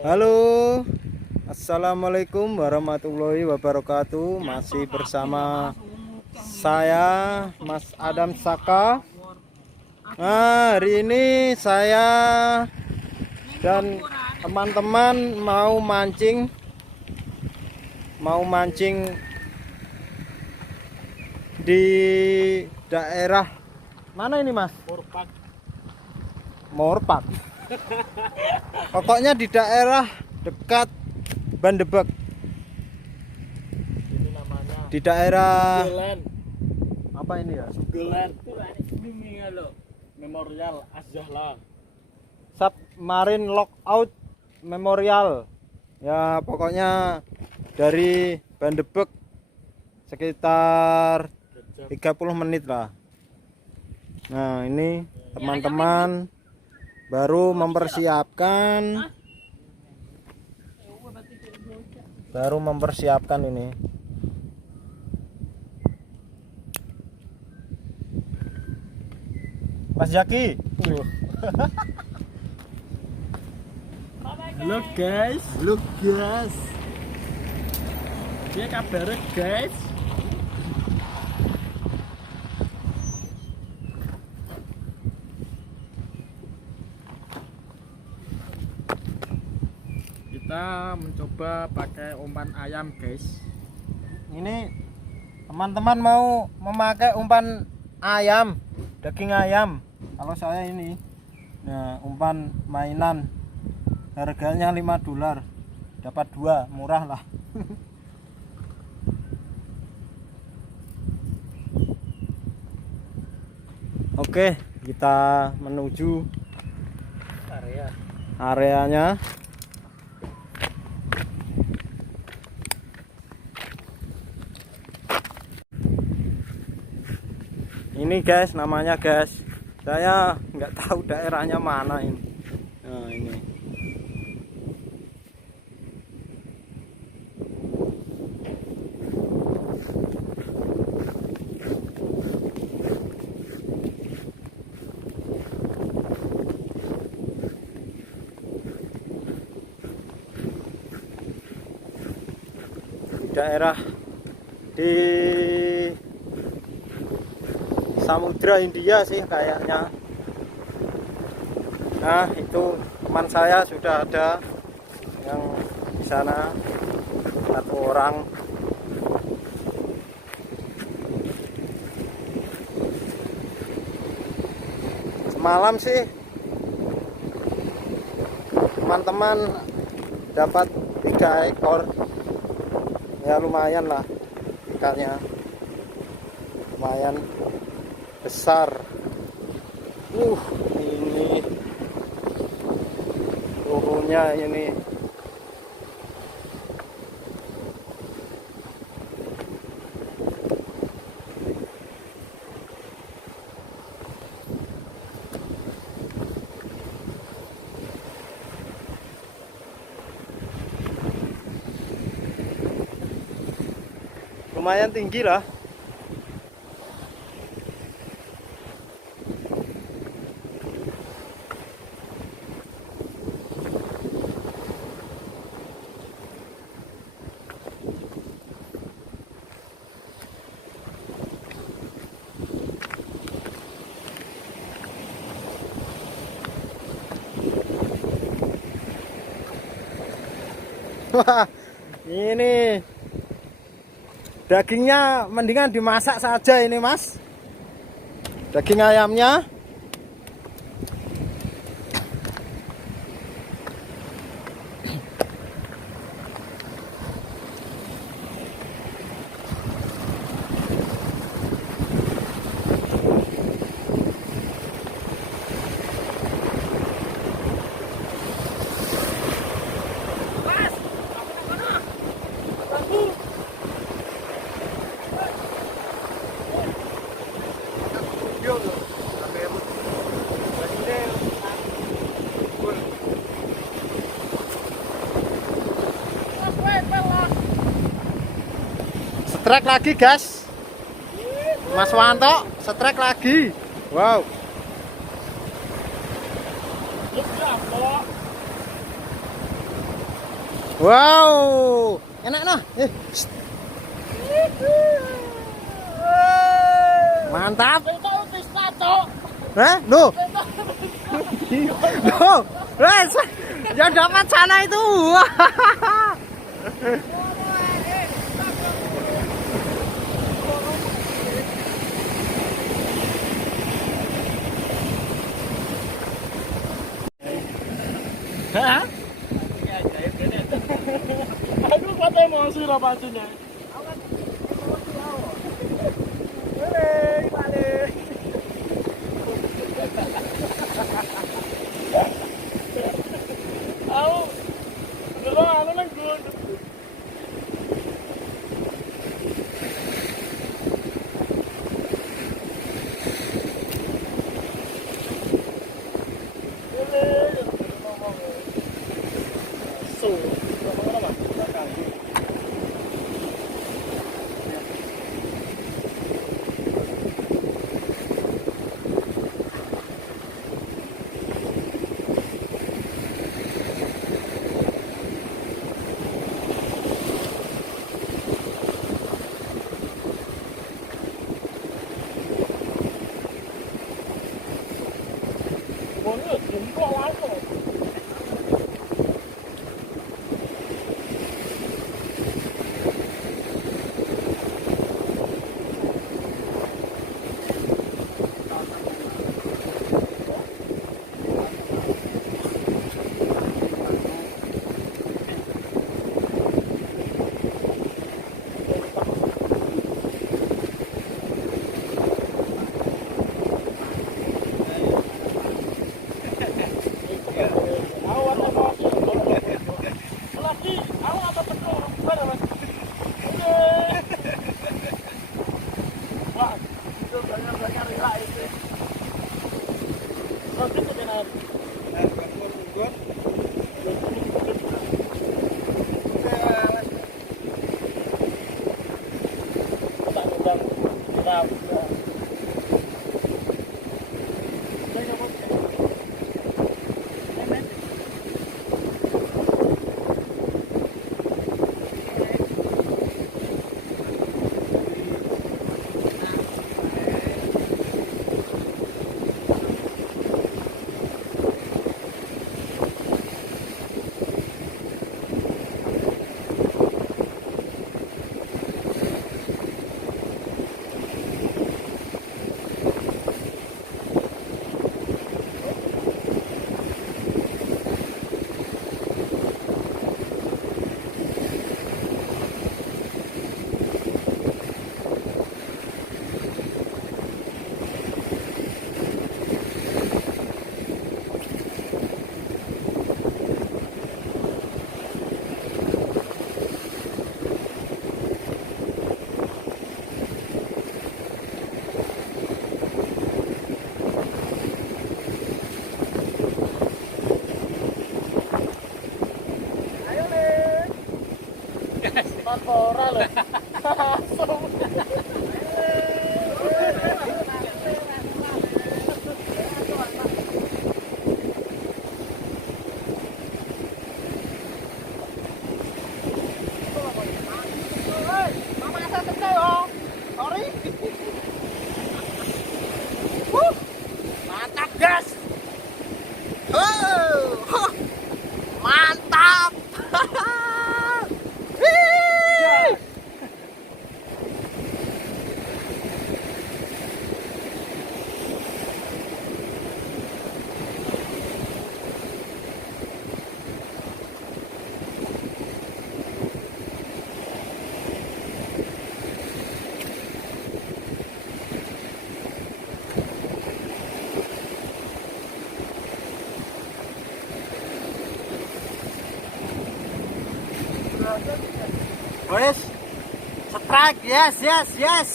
Halo, assalamualaikum warahmatullahi wabarakatuh. Masih bersama saya Mas Adam Saka. Nah, hari ini saya dan teman-teman mau mancing di daerah mana ini, Mas? Morpak. Pokoknya di daerah dekat Bandebek. Ini namanya Di daerah Sugelan. apa ini ya? Sugelan. Memorial Azahla. Submarine Lockout Memorial. Ya, pokoknya dari Bandebek sekitar 30 menit lah. Nah, ini teman-teman baru mempersiapkan ini. Mas Jaki. Halo guys. Dia kabar guys. Kita mencoba pakai umpan ayam guys. Ini teman-teman mau memakai umpan ayam, daging ayam. Kalau saya ini, nah, umpan mainan, harganya $5, dapat 2, murah lah. Oke, kita menuju areanya. Ini guys, namanya guys, saya nggak tahu daerahnya mana ini. Nah, ini daerah di Samudra Hindia sih kayaknya. Nah, itu teman saya sudah ada yang di sana, 1 orang. Semalam sih teman-teman dapat 3 ekor. Ya lumayan lah ikannya, lumayan besar. Ini suhunya ini. Lumayan tinggi lah. Wah, ini dagingnya mendingan dimasak saja ini, Mas. Daging ayamnya. Strike lagi guys, Mas Wanto, strike lagi. Wow. Wow, enak nah. Mantap. Loh. Loh. Res. Yang dapat sana itu. Hah? Aduh, kata emosi lah pastinya. Balik, balik. Aku, dulu aku nang gun. Ora lho. Mantap, guys. Oh, mantap. Boys, strike, yes, yes, yes.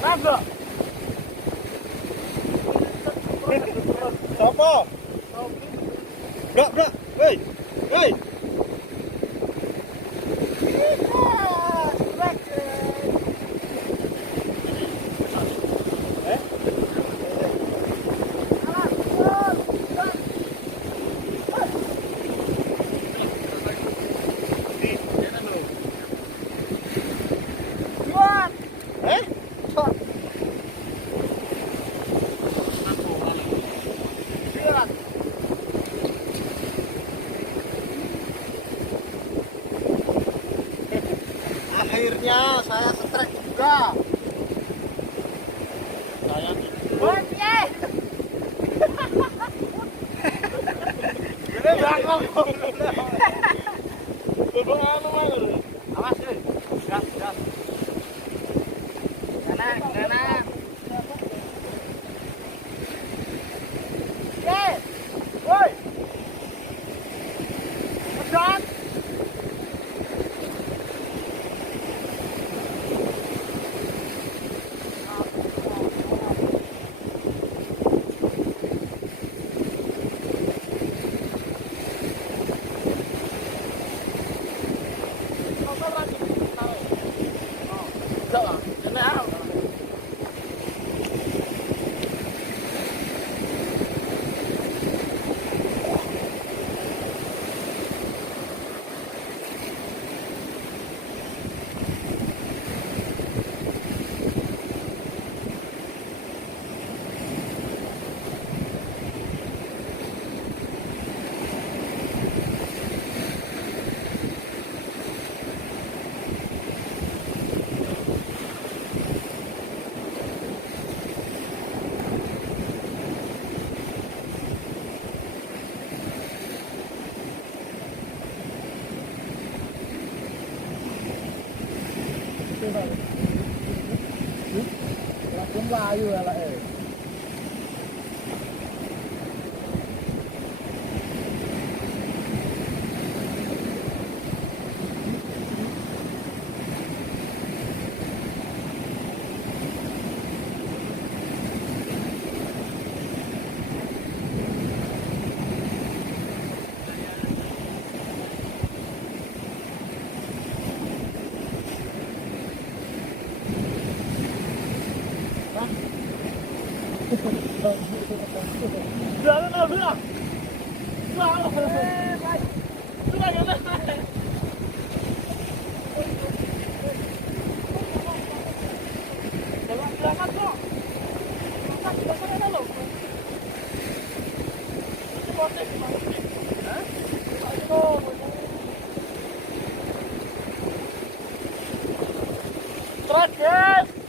Apa? Sopo? Brak, brak, woi, woi. akhirnya saya setrek juga. Saya ini belakang. Awas deh. Gas, gas. Kanan, kanan. Woi. Pesan. Lagu Melayu ya lah. Terakhir.